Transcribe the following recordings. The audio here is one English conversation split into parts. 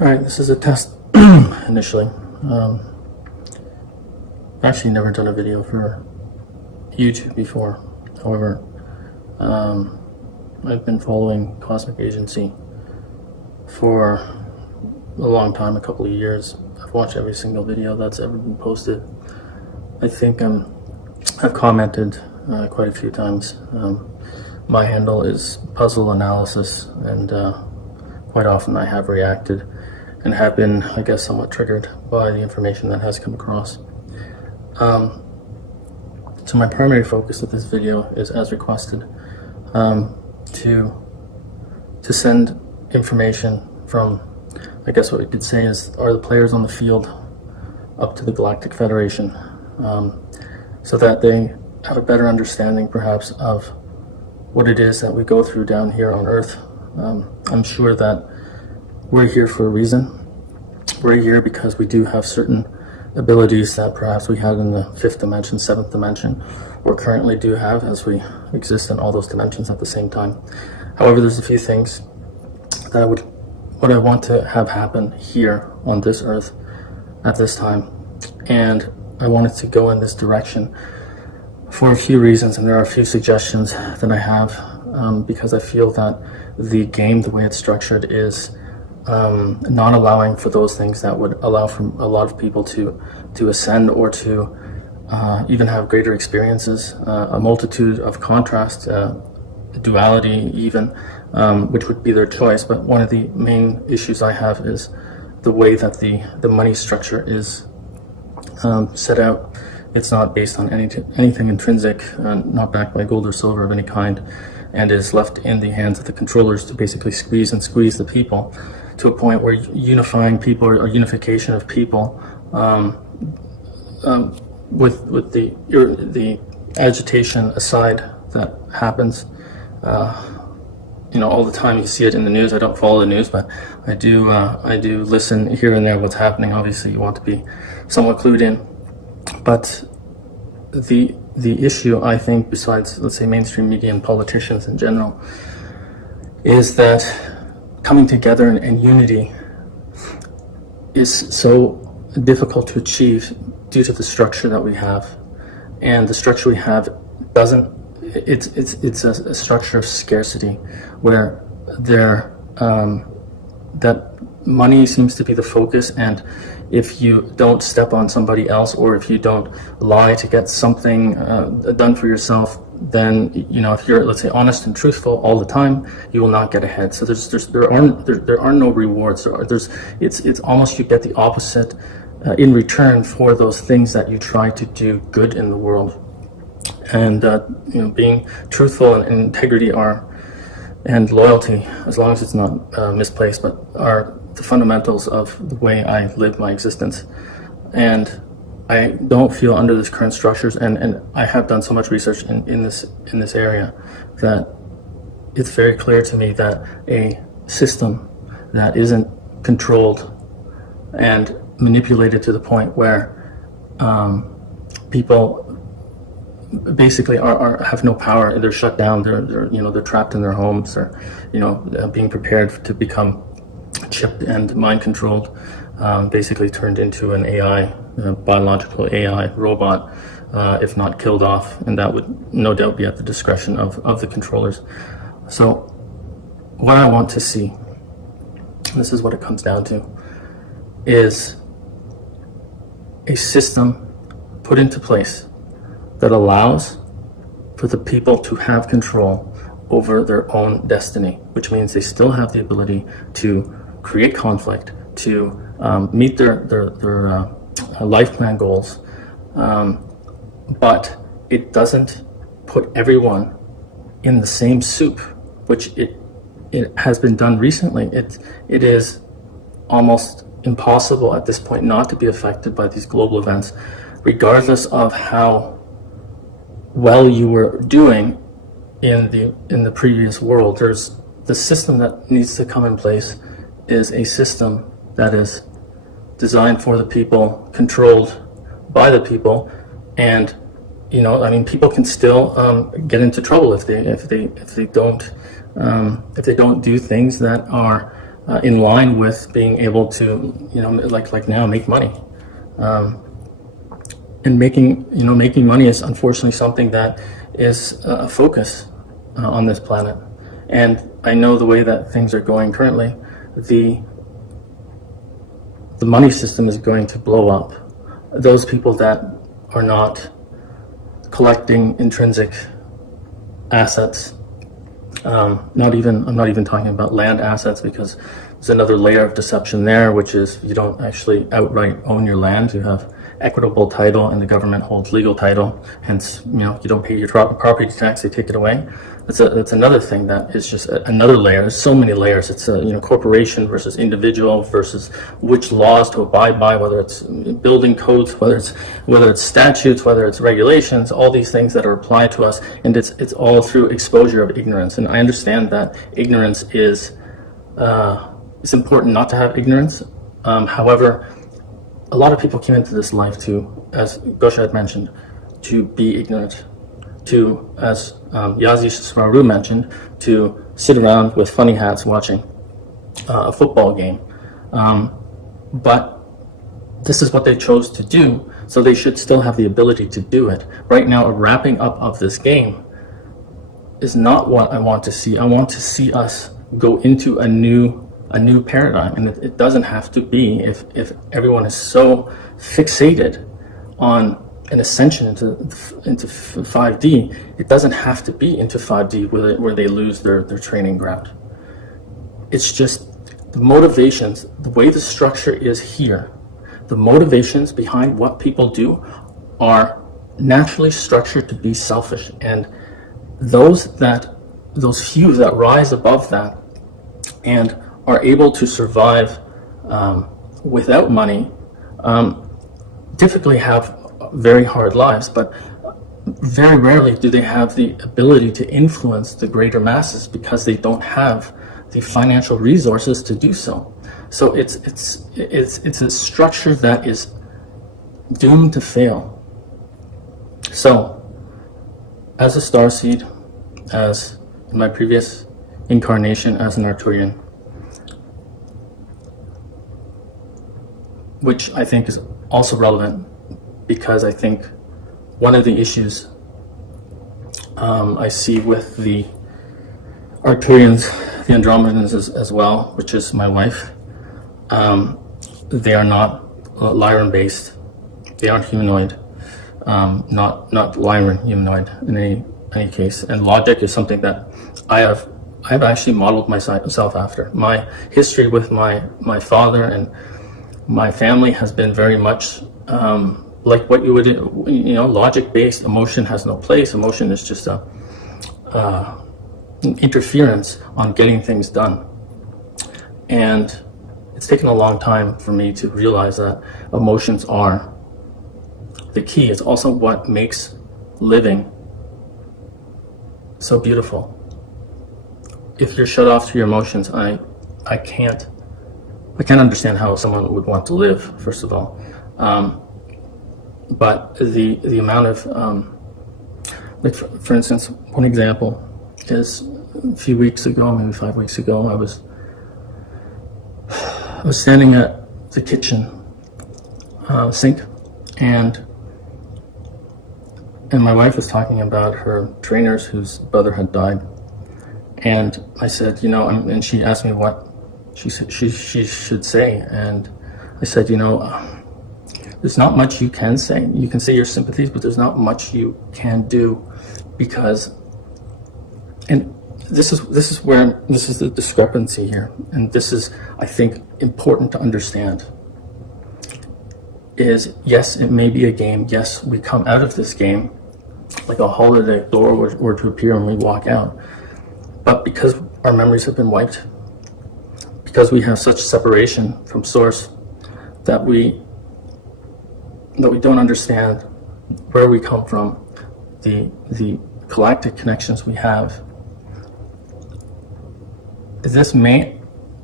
Alright, this is a test initially. I've actually never done a video for YouTube before. However, I've been following Cosmic Agency for a long time, a couple of years. I've watched every single video that's ever been posted. I think I've commented quite a few times. My handle is Puzzle Analysis, and quite often I have reacted and have been, I guess, somewhat triggered by the information that has come across. So my primary focus of this video is, as requested, to send information from, I guess what we could say are the players on the field up to the Galactic Federation, so that they have a better understanding perhaps of what it is that we go through down here on Earth. I'm sure that we're here for a reason. We're here because we do have certain abilities that perhaps we had in the 5th dimension, 7th dimension, or currently do have, as we exist in all those dimensions at the same time. However, there's a few things that what I want to have happen here on this Earth at this time, and I wanted to go in this direction for a few reasons, and there are a few suggestions that I have, because I feel that the game, the way it's structured, is not allowing for those things that would allow for a lot of people to ascend or to even have greater experiences, a multitude of contrast, duality even, which would be their choice. But one of the main issues I have is the way that the money structure is set out. It's not based on anything intrinsic, not backed by gold or silver of any kind, and is left in the hands of the controllers to basically squeeze the people to a point where unifying people, or unification of people, with the agitation aside that happens, all the time. You see it in the news. I don't follow the news, but I do listen here and there what's happening. Obviously, you want to be somewhat clued in. But the issue, I think, besides, let's say, mainstream media and politicians in general, is that coming together in unity is so difficult to achieve due to the structure that we have. And the structure we have it's a structure of scarcity, where that money seems to be the focus, and if you don't step on somebody else, or if you don't lie to get something done for yourself, then if you're, let's say, honest and truthful all the time, you will not get ahead. So there are no rewards. It's almost, you get the opposite in return for those things that you try to do good in the world. And being truthful and integrity and loyalty, as long as it's not misplaced, but are the fundamentals of the way I live my existence. And I don't feel under this current structures, and I have done so much research in this area, that it's very clear to me that a system that isn't controlled and manipulated to the point where people basically have no power, they're shut down, they're trapped in their homes, or being prepared to become chipped and mind controlled, basically turned into an AI, biological AI robot, if not killed off, and that would no doubt be at the discretion of the controllers. So what I want to see, this is what it comes down to, is a system put into place that allows for the people to have control over their own destiny, which means they still have the ability to create conflict, to meet their life plan goals, but it doesn't put everyone in the same soup, which it has been done recently. It is almost impossible at this point not to be affected by these global events, regardless of how well you were doing in the previous world. There's the system that needs to come in place is a system that is designed for the people, controlled by the people, and people can still get into trouble if they don't do things that are in line with being able to, like now, make money. And making money is unfortunately something that is a focus on this planet. And I know the way that things are going currently, the money system is going to blow up. Those people that are not collecting intrinsic assets, I'm not even talking about land assets, because there's another layer of deception there, which is you don't actually outright own your land. You have equitable title, and the government holds legal title. Hence, you don't pay your property tax; they take it away. That's another thing that is just another layer. There's so many layers. It's corporation versus individual versus which laws to abide by, whether it's building codes, whether it's statutes, whether it's regulations, all these things that are applied to us, and it's all through exposure of ignorance. And I understand that ignorance is it's important not to have ignorance. However, a lot of people came into this life to, as Gosha had mentioned, to be ignorant, to, as Yazi Svaru mentioned, to sit around with funny hats watching a football game. But this is what they chose to do, so they should still have the ability to do it. Right now, a wrapping up of this game is not what I want to see. I want to see us go into a new paradigm, and it doesn't have to be, if everyone is so fixated on an ascension into 5D, it doesn't have to be into 5D where they lose their training ground. It's just the motivations, the way the structure is here, the motivations behind what people do are naturally structured to be selfish, and those few that rise above that and are able to survive without money typically have very hard lives, but very rarely do they have the ability to influence the greater masses because they don't have the financial resources to do so. So it's a structure that is doomed to fail. So, as a starseed, as in my previous incarnation as an Arturian, which I think is also relevant because I think one of the issues I see with the Arturians, the Andromedans as well, which is my wife, they are not Lyran-based. They aren't humanoid, not Lyran humanoid in any case. And logic is something that I've actually modeled myself after. My history with my father and my family has been very much like what you would, logic-based. Emotion has no place. Emotion is just an interference on getting things done. And it's taken a long time for me to realize that emotions are the key. It's also what makes living so beautiful. If you're shut off to your emotions, I can't understand how someone would want to live, first of all. But the amount of, for instance, one example is a few weeks ago, maybe 5 weeks ago, I was standing at the kitchen sink, and my wife was talking about her trainers whose brother had died, and I said, and she asked me what she should say, and I said, there's not much you can say. You can say your sympathies, but there's not much you can do, because, and this is the discrepancy here, and this is, I think, important to understand. Is yes, it may be a game. Yes, we come out of this game like a holodeck door were to appear and we walk out. But because our memories have been wiped, because we have such separation from source that we don't understand where we come from, the galactic connections we have, this may,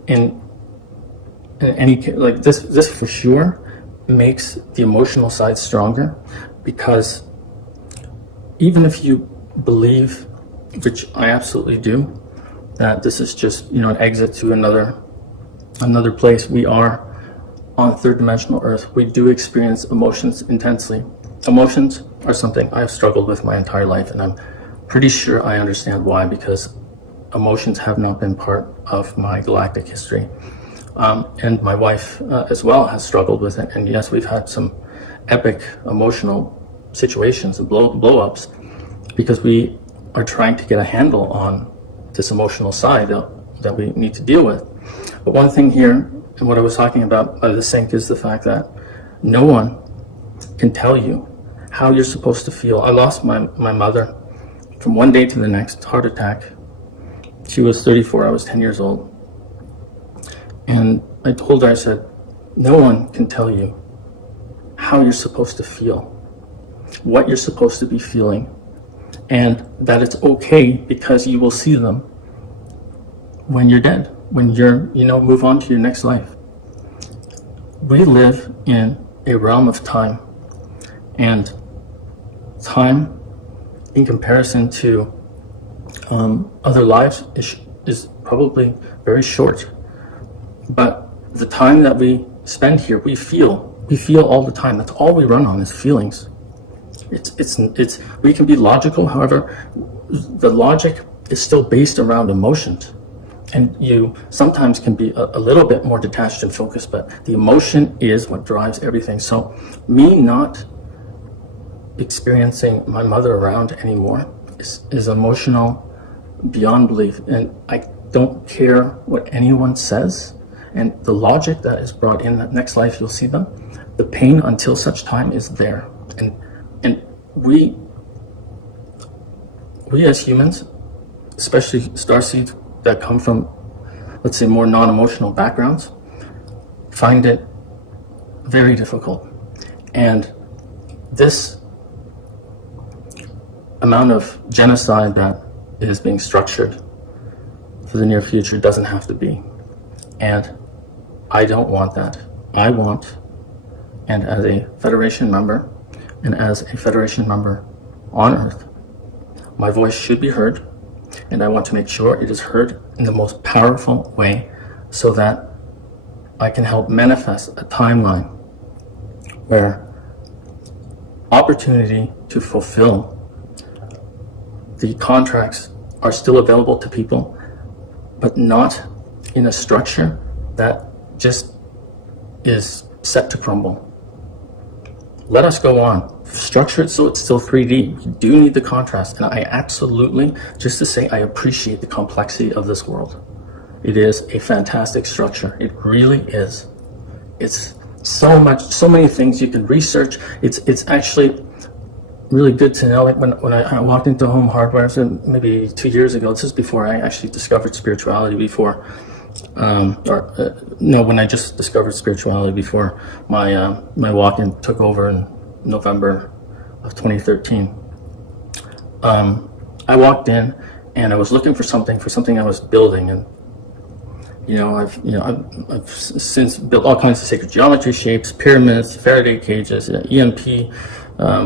in any case, like this for sure makes the emotional side stronger, because even if you believe, which I absolutely do, that this is just an exit to another another place. We are on third dimensional Earth. We do experience emotions intensely. Emotions are something I've struggled with my entire life, and I'm pretty sure I understand why, because emotions have not been part of my galactic history. And my wife as well has struggled with it. And yes, we've had some epic emotional situations and blow-ups because we are trying to get a handle on this emotional side that we need to deal with. But one thing here, and what I was talking about by the sink, is the fact that no one can tell you how you're supposed to feel. I lost my mother from one day to the next, heart attack. She was 34, I was 10 years old. And I told her, I said, no one can tell you how you're supposed to feel, what you're supposed to be feeling, and that it's okay because you will see them when you're dead, when you're, move on to your next life. We live in a realm of time, and time in comparison to other lives is probably very short. But the time that we spend here, we feel all the time. That's all we run on is feelings. It's we can be logical, however, the logic is still based around emotions. And you sometimes can be a little bit more detached and focused, but the emotion is what drives everything. So me not experiencing my mother around anymore is emotional beyond belief. And I don't care what anyone says. And the logic that is brought in, that next life you'll see them, the pain until such time is there. And we as humans, especially starseeds that come from, let's say, more non-emotional backgrounds, find it very difficult. And this amount of genocide that is being structured for the near future doesn't have to be. And I don't want that. I want, and as a Federation member, and as a Federation member on Earth, my voice should be heard, and I want to make sure it is heard in the most powerful way so that I can help manifest a timeline where opportunity to fulfill the contracts are still available to people, but not in a structure that just is set to crumble. Let us go on. Structure it so it's still 3D. You do need the contrast. And I absolutely, just to say, I appreciate the complexity of this world. It is a fantastic structure. It really is. It's so many things you can research. It's actually really good to know. Like when I walked into Home Hardware, so maybe 2 years ago, this is before I actually discovered spirituality, when I just discovered spirituality, before my walk-in took over in November of 2013. I walked in and I was looking for something I was building, and I've since built all kinds of sacred geometry shapes, pyramids, Faraday cages, EMP,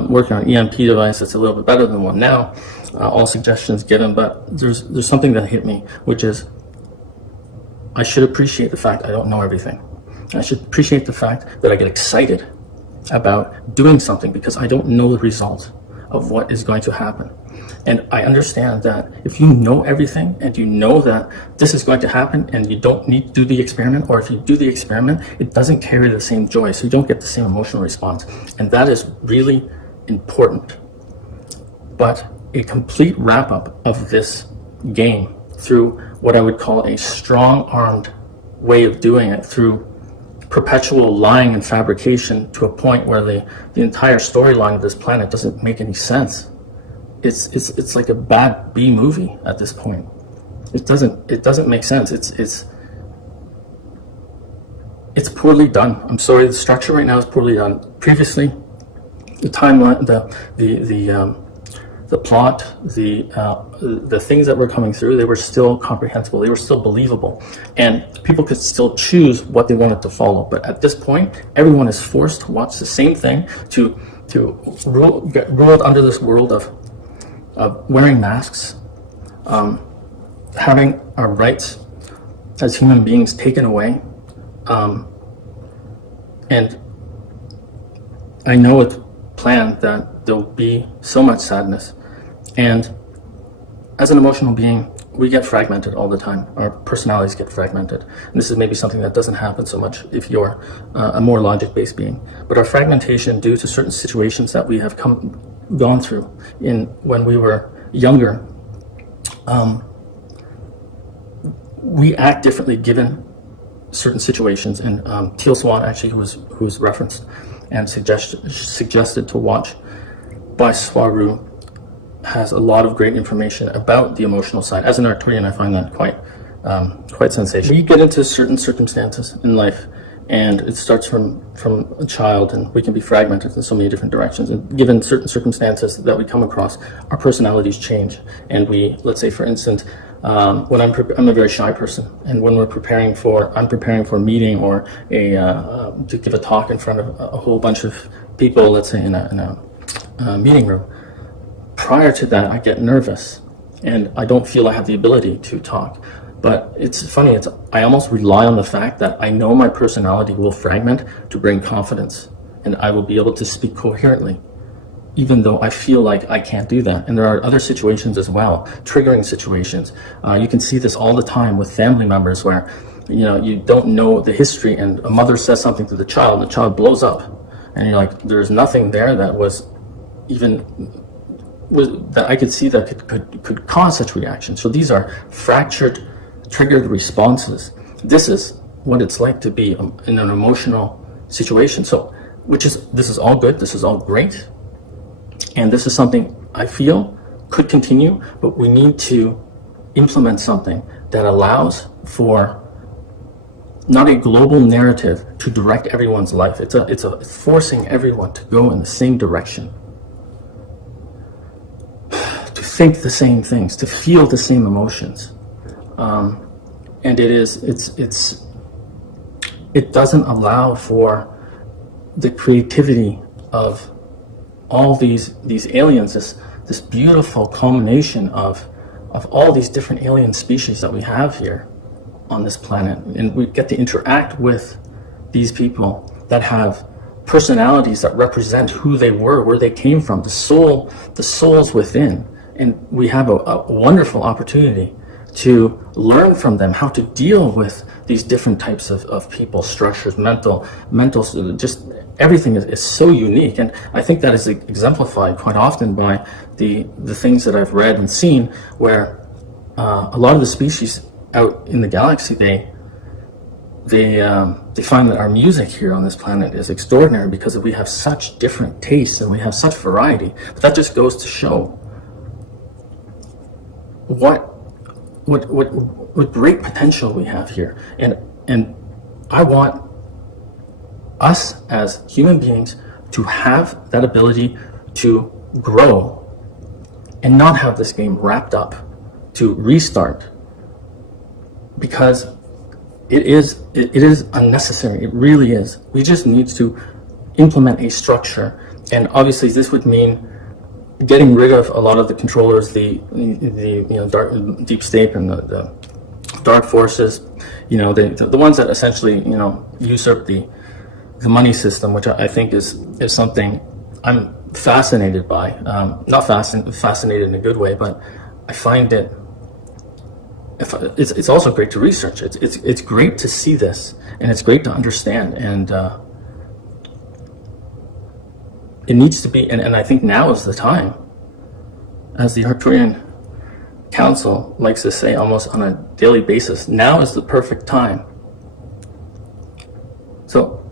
working on an EMP device that's a little bit better than one now. All suggestions given, but there's something that hit me, which is I should appreciate the fact I don't know everything. I should appreciate the fact that I get excited about doing something because I don't know the result of what is going to happen. And I understand that if you know everything and you know that this is going to happen and you don't need to do the experiment, or if you do the experiment, it doesn't carry the same joy, so you don't get the same emotional response. And that is really important. But a complete wrap-up of this game through what I would call a strong-armed way of doing it, through perpetual lying and fabrication to a point where the entire storyline of this planet doesn't make any sense. It's like a bad B movie at this point. It doesn't make sense. It's poorly done. I'm sorry, the structure right now is poorly done. Previously, the timeline, the plot, the things that were coming through, they were still comprehensible. They were still believable, and people could still choose what they wanted to follow. But at this point, everyone is forced to watch the same thing to get ruled under this world of wearing masks, having our rights as human beings taken away, And I know it's planned that there'll be so much sadness. And as an emotional being, we get fragmented all the time. Our personalities get fragmented. And this is maybe something that doesn't happen so much if you're a more logic-based being. But our fragmentation, due to certain situations that we have gone through when we were younger, we act differently given certain situations. And Teal Swan, actually, who was referenced and suggested to watch by Swaru, has a lot of great information about the emotional side. As an Arcturian, I find that quite sensational. We get into certain circumstances in life, and it starts from a child, and we can be fragmented in so many different directions. And given certain circumstances that we come across, our personalities change. And let's say, for instance, when I'm a very shy person, and when I'm preparing for a meeting or to give a talk in front of a whole bunch of people, let's say in a meeting room. Prior to that, I get nervous, and I don't feel I have the ability to talk. But it's funny, I almost rely on the fact that I know my personality will fragment to bring confidence, and I will be able to speak coherently, even though I feel like I can't do that. And there are other situations as well, triggering situations. You can see this all the time with family members where, you don't know the history, and a mother says something to the child blows up, and you're like, there's nothing there that that I could see that could cause such reactions. So these are fractured, triggered responses. This is what it's like to be in an emotional situation. So, this is all good. This is all great, and this is something I feel could continue. But we need to implement something that allows for not a global narrative to direct everyone's life. It's forcing everyone to go in the same direction, to think the same things, to feel the same emotions, and it doesn't allow for the creativity of all these aliens, this beautiful culmination of all these different alien species that we have here on this planet. And we get to interact with these people that have personalities that represent who they were, where they came from, the souls within. And we have a wonderful opportunity to learn from them how to deal with these different types of people, structures, mental, just everything is so unique. And I think that is exemplified quite often by the things that I've read and seen, where a lot of the species out in the galaxy, they find that our music here on this planet is extraordinary because we have such different tastes and we have such variety. But that just goes to show what great potential we have here. And I want us as human beings to have that ability to grow and not have this game wrapped up, to restart, because it is unnecessary. It really is. We just need to implement a structure, and obviously this would mean getting rid of a lot of the controllers, the dark, deep state and the dark forces, the ones that essentially usurp the money system, which I think is something I'm fascinated by. Not fascinated in a good way, but I find it. It's also great to research. It's great to see this, and it's great to understand, and it needs to be. And I think now is the time, as the Arcturian Council likes to say almost on a daily basis. Now is the perfect time. So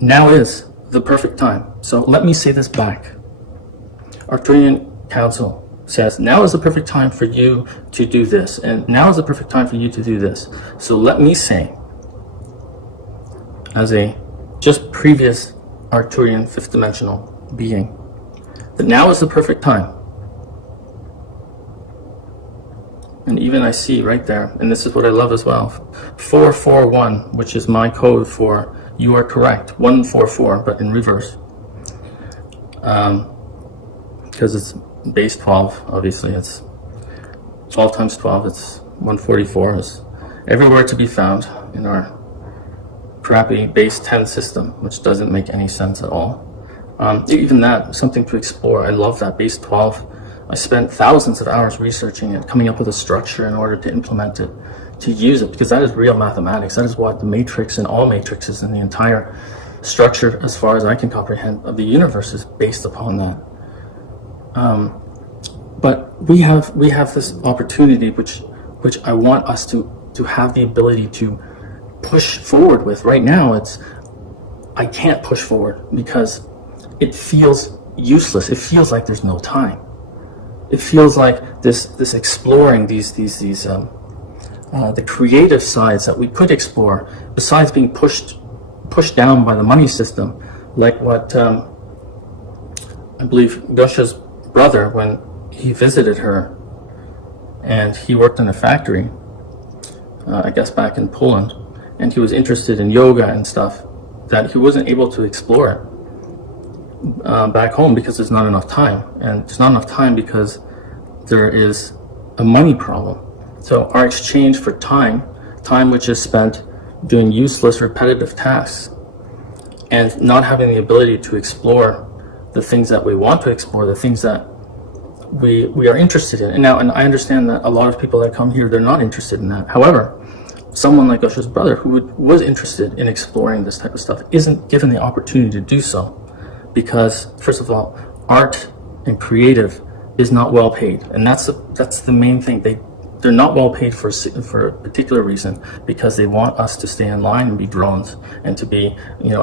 now is the perfect time. So let me say this back. Arcturian Council says, now is the perfect time for you to do this, and now is the perfect time for you to do this. So let me say, as a just previous Arcturian fifth dimensional being, that now is the perfect time. And even I see right there, and this is what I love as well, 441, which is my code for you are correct, 144, but in reverse. Because it's base 12, obviously it's 12 times 12, it's 144, is everywhere to be found in our crappy base 10 system, which doesn't make any sense at all. Even that, something to explore. I love that base 12. I spent thousands of hours researching it, coming up with a structure in order to implement it, to use it, because that is real mathematics. That is what the matrix and all matrices and the entire structure, as far as I can comprehend, of the universe is based upon that. But we have this opportunity, which I want us to have the ability to push forward with. Right now, I can't push forward because it feels useless. It feels like there's no time. It feels like this exploring the creative sides that we could explore, besides being pushed down by the money system, like what I believe Gosha's brother, when he visited her, and he worked in a factory, I guess back in Poland, and he was interested in yoga and stuff, that he wasn't able to explore it back home because there's not enough time. And there's not enough time because there is a money problem. So our exchange for time which is spent doing useless repetitive tasks and not having the ability to explore the things that we want to explore, the things that we are interested in. And I understand that a lot of people that come here, they're not interested in that. However, someone like Gosha's brother, who was interested in exploring this type of stuff, isn't given the opportunity to do so, because first of all, art and creative is not well paid, and that's the main thing. They're not well paid for a particular reason, because they want us to stay in line and be drones, and to be,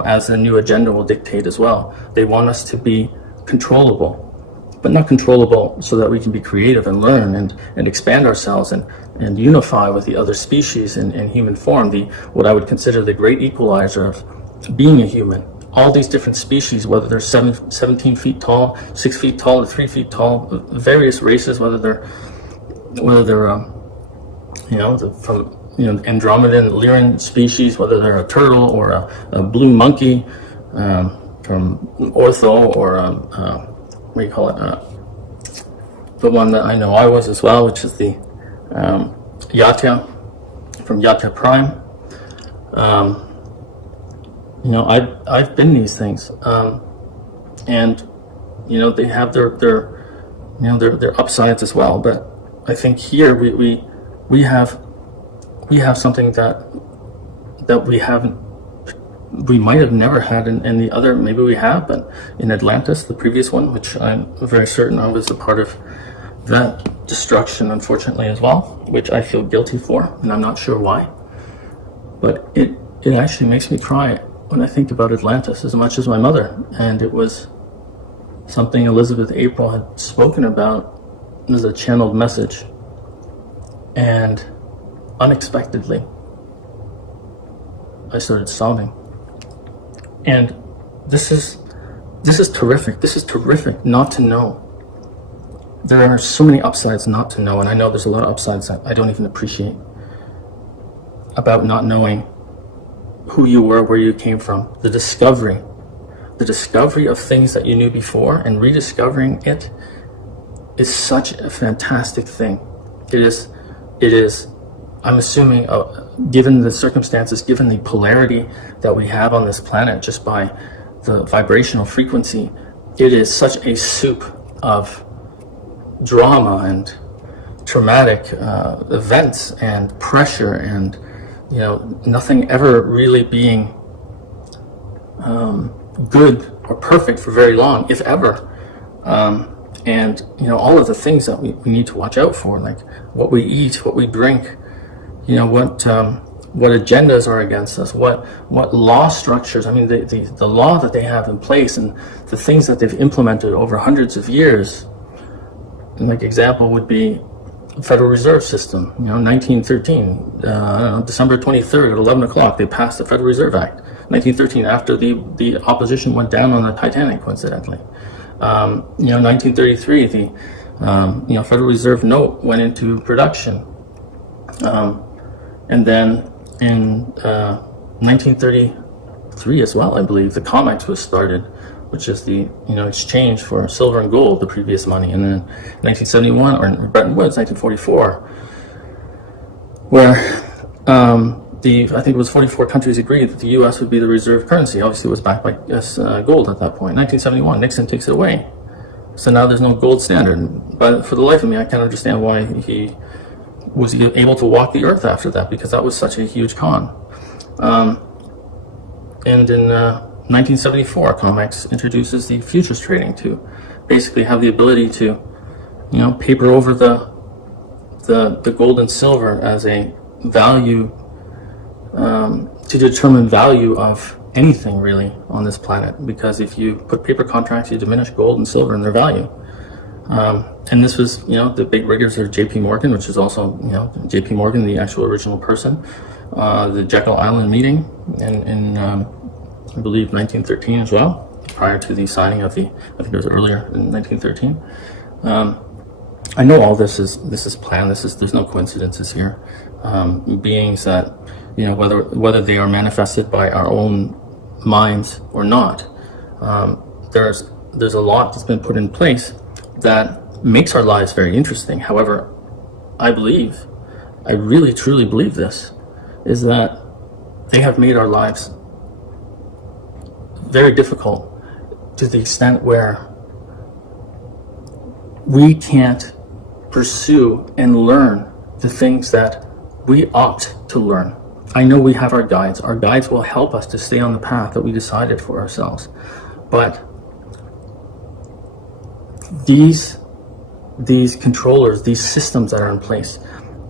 as the new agenda will dictate as well, they want us to be controllable, but not controllable so that we can be creative and learn and expand ourselves and unify with the other species in human form, what I would consider the great equalizer of being a human. All these different species, whether they're 17 feet tall, 6 feet tall, or 3 feet tall, various races, whether they're from Andromedan Lyran species, whether they're a turtle or a blue monkey from Ortho, or what do you call it? The one that I know I was as well, which is the Yatya from Yatya Prime. I've been these things, and they have their upsides as well. But I think here we have something that we might have never had in the other. Maybe we have, but in Atlantis, the previous one, which I'm very certain I was a part of that destruction, unfortunately, as well, which I feel guilty for, and I'm not sure why. But it actually makes me cry when I think about Atlantis as much as my mother. And it was something Elizabeth April had spoken about as a channeled message. And unexpectedly, I started sobbing. And this is terrific. This is terrific not to know. There are so many upsides not to know, and I know there's a lot of upsides that I don't even appreciate about not knowing who you were, where you came from. The discovery of things that you knew before and rediscovering it is such a fantastic thing. It is, I'm assuming, given the circumstances, given the polarity that we have on this planet, just by the vibrational frequency, it is such a soup of drama and traumatic events and pressure, and nothing ever really being good or perfect for very long, if ever. And all of the things that we need to watch out for, like what we eat, what we drink, what agendas are against us, what law structures. I mean, the law that they have in place and the things that they've implemented over hundreds of years. And like example would be Federal Reserve System. 1913, December 23rd at 11 o'clock, they passed the Federal Reserve Act. 1913, after the opposition went down on the Titanic, coincidentally. 1933, the Federal Reserve note went into production. And then in 1933 as well, I believe, the COMEX was started, which is the exchange for silver and gold, the previous money. And then 1971, or Bretton Woods, 1944, where I think it was 44 countries agreed that the U.S. would be the reserve currency. Obviously, it was backed by gold at that point. 1971, Nixon takes it away. So now there's no gold standard. But for the life of me, I can't understand why he was able to walk the earth after that, because that was such a huge con. And in 1974, COMEX introduces the futures trading to basically have the ability to, paper over the gold and silver as a value, to determine value of anything really on this planet. Because if you put paper contracts, you diminish gold and silver in their value. And this was, the big riggers are J.P. Morgan, which is also, J.P. Morgan, the actual original person. The Jekyll Island meeting in I believe 1913 as well, prior to the signing of I think it was earlier in 1913. I know all this is planned. There's no coincidences here. Beings that, whether they are manifested by our own minds or not, there's a lot that's been put in place that makes our lives very interesting. However, I really truly believe this, is that they have made our lives very difficult to the extent where we can't pursue and learn the things that we ought to learn. I know we have our guides. Our guides will help us to stay on the path that we decided for ourselves. But these controllers, these systems that are in place,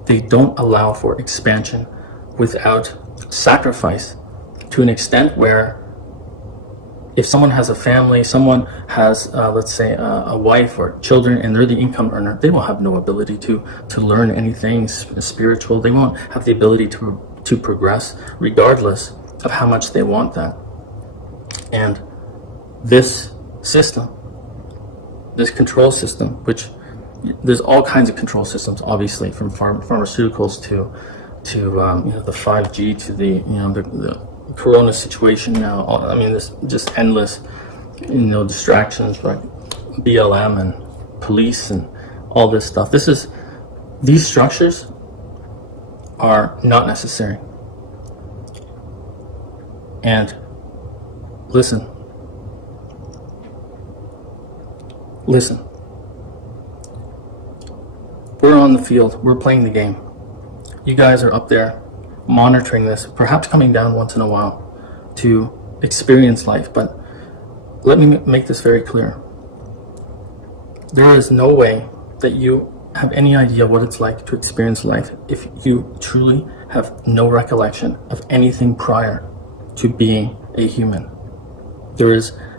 they don't allow for expansion without sacrifice, to an extent where if someone has a family, someone has, let's say, a wife or children, and they're the income earner, they will have no ability to learn anything spiritual. They won't have the ability to progress, regardless of how much they want that. And this system, this control system, which there's all kinds of control systems, obviously, from pharmaceuticals to the 5G, to the Corona situation now. I mean, there's just endless, distractions like BLM and police and all this stuff. These structures are not necessary. And listen. We're on the field. We're playing the game. You guys are up there monitoring this, perhaps coming down once in a while to experience life. But let me make this very clear. There is no way that you have any idea what it's like to experience life if you truly have no recollection of anything prior to being a human.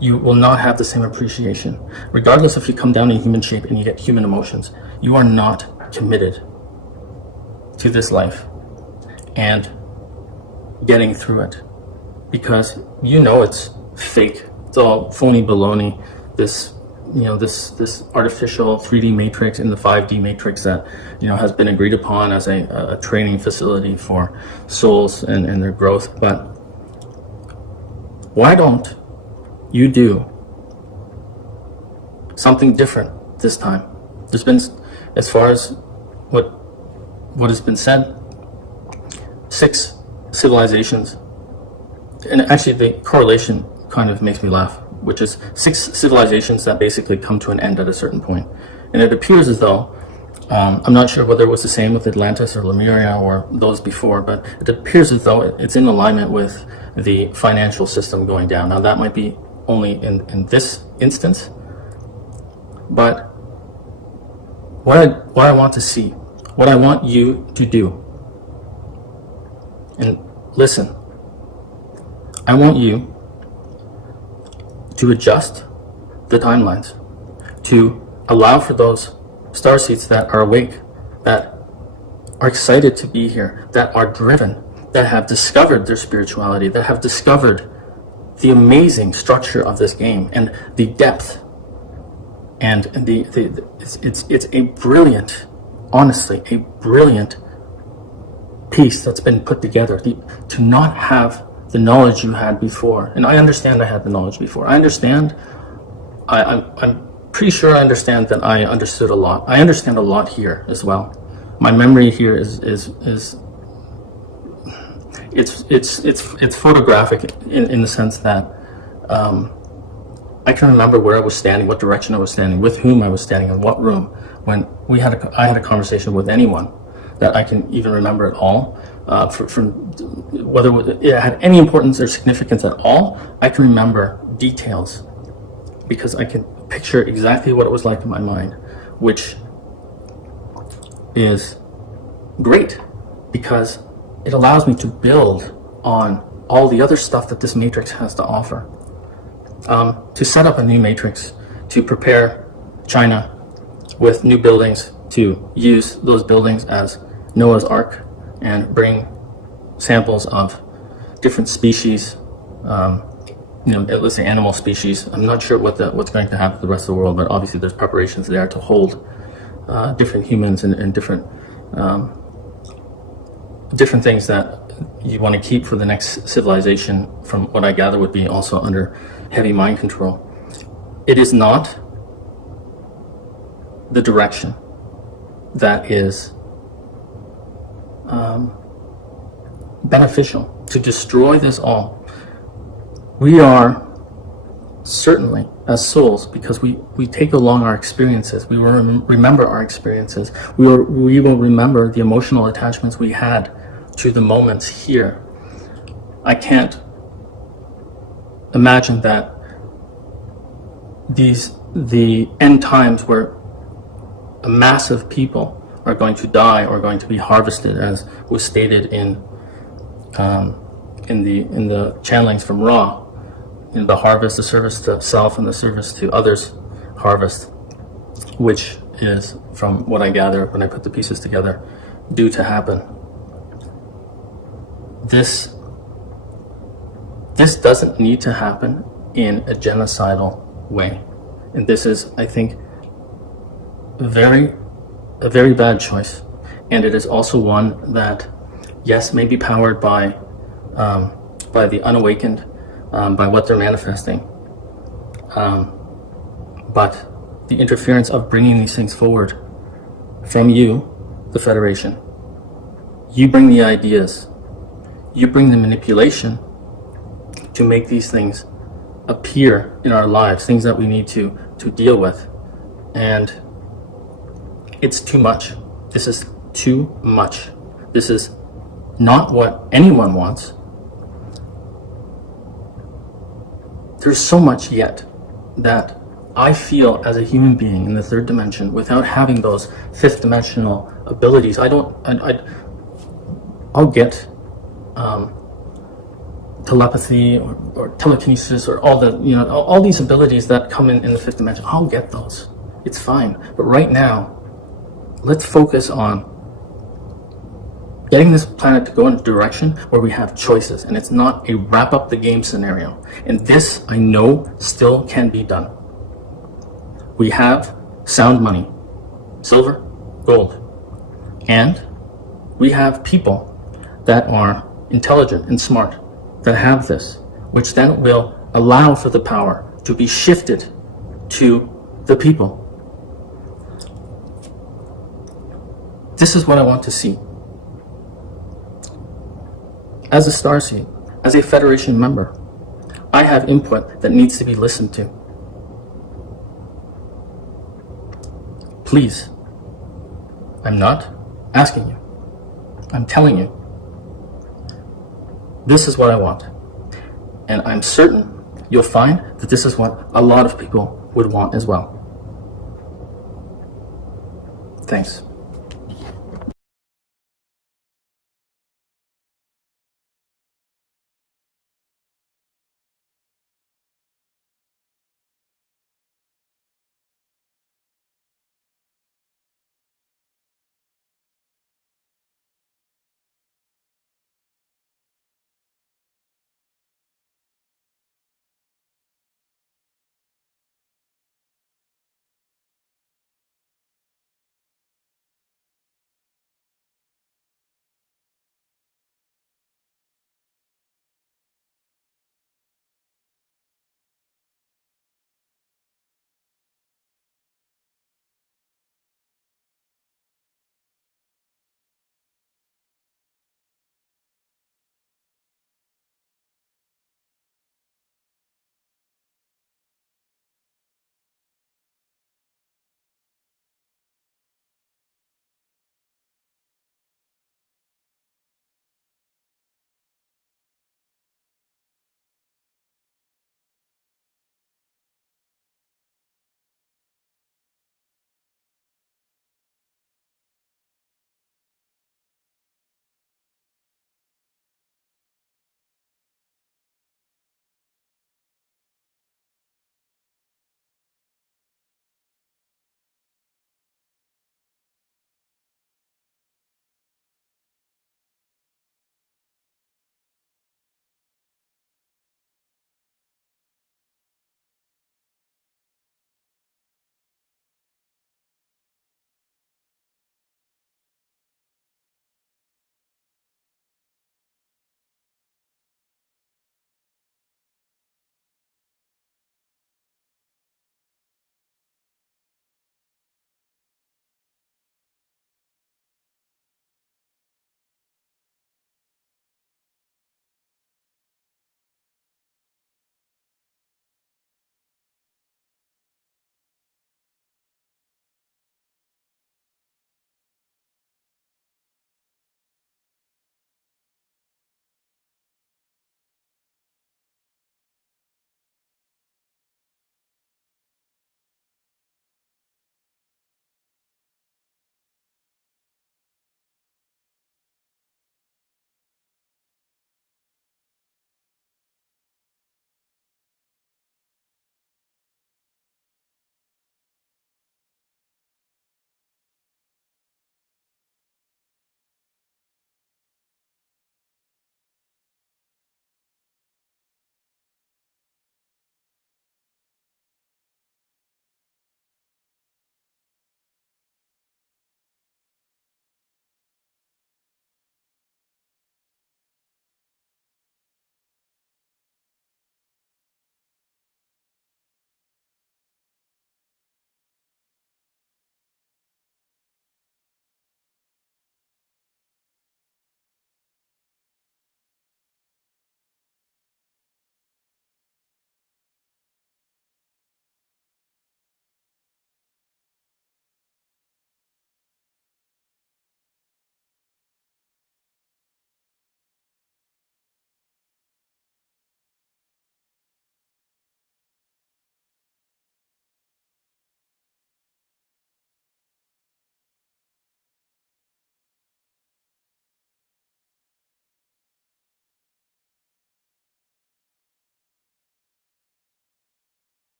You will not have the same appreciation. Regardless if you come down in human shape and you get human emotions, you are not committed to this life and getting through it, because it's fake. It's all phony baloney. This artificial 3D matrix and the 5D matrix that has been agreed upon as a training facility for souls and their growth. But why don't you do something different this time? There's been, as far as what has been said, 6 civilizations, and actually the correlation kind of makes me laugh, which is 6 civilizations that basically come to an end at a certain point. And it appears as though, I'm not sure whether it was the same with Atlantis or Lemuria or those before, but it appears as though it's in alignment with the financial system going down. Now that might be only in this instance, but what I want to see, what I want you to do, and listen, I want you to adjust the timelines, to allow for those starseeds that are awake, that are excited to be here, that are driven, that have discovered their spirituality, that have discovered the amazing structure of this game and the depth, and it's a brilliant, honestly, a brilliant piece that's been put together. To not have the knowledge you had before, and I understand I had the knowledge before. I'm pretty sure I understand that I understood a lot. I understand a lot here as well. My memory here is it's photographic in the sense that I can remember where I was standing, what direction I was standing, with whom I was standing, in what room. When I had a conversation with anyone that I can even remember at all, from whether it had any importance or significance at all, I can remember details because I can picture exactly what it was like in my mind, which is great because it allows me to build on all the other stuff that this matrix has to offer. To set up a new matrix, to prepare China with new buildings, to use those buildings as Noah's Ark and bring samples of different species, let's say animal species. I'm not sure what's going to happen to the rest of the world, but obviously there's preparations there to hold different humans and different things that you want to keep for the next civilization, from what I gather would be also under heavy mind control. It is not the direction that is beneficial to destroy this all. We are certainly, as souls, because we take along our experiences, we will remember our experiences, we will remember the emotional attachments we had to the moments here. I can't imagine that the end times where a massive people are going to die or going to be harvested, as was stated in the channelings from Ra, in the harvest, the service to self, and the service to others harvest, which is, from what I gather when I put the pieces together, due to happen. This doesn't need to happen in a genocidal way. And this is, I think, a very bad choice. And it is also one that, yes, may be powered by the unawakened, by what they're manifesting. But the interference of bringing these things forward from you, the Federation, you bring the ideas, you bring the manipulation to make these things appear in our lives, things that we need to deal with. And it's too much. This is too much. This is not what anyone wants. There's so much yet that I feel as a human being in the third dimension, without having those fifth dimensional abilities. I'll get telepathy or telekinesis or all these abilities that come in the fifth dimension. I'll get those. It's fine. But right now, let's focus on getting this planet to go in a direction where we have choices, and it's not a wrap up the game scenario. And this, I know, still can be done. We have sound money, silver, gold, and we have people that are intelligent and smart that have this, which then will allow for the power to be shifted to the people. This is what I want to see. As a starseed, as a Federation member, I have input that needs to be listened to. Please, I'm not asking you. I'm telling you. This is what I want. And I'm certain you'll find that this is what a lot of people would want as well. Thanks.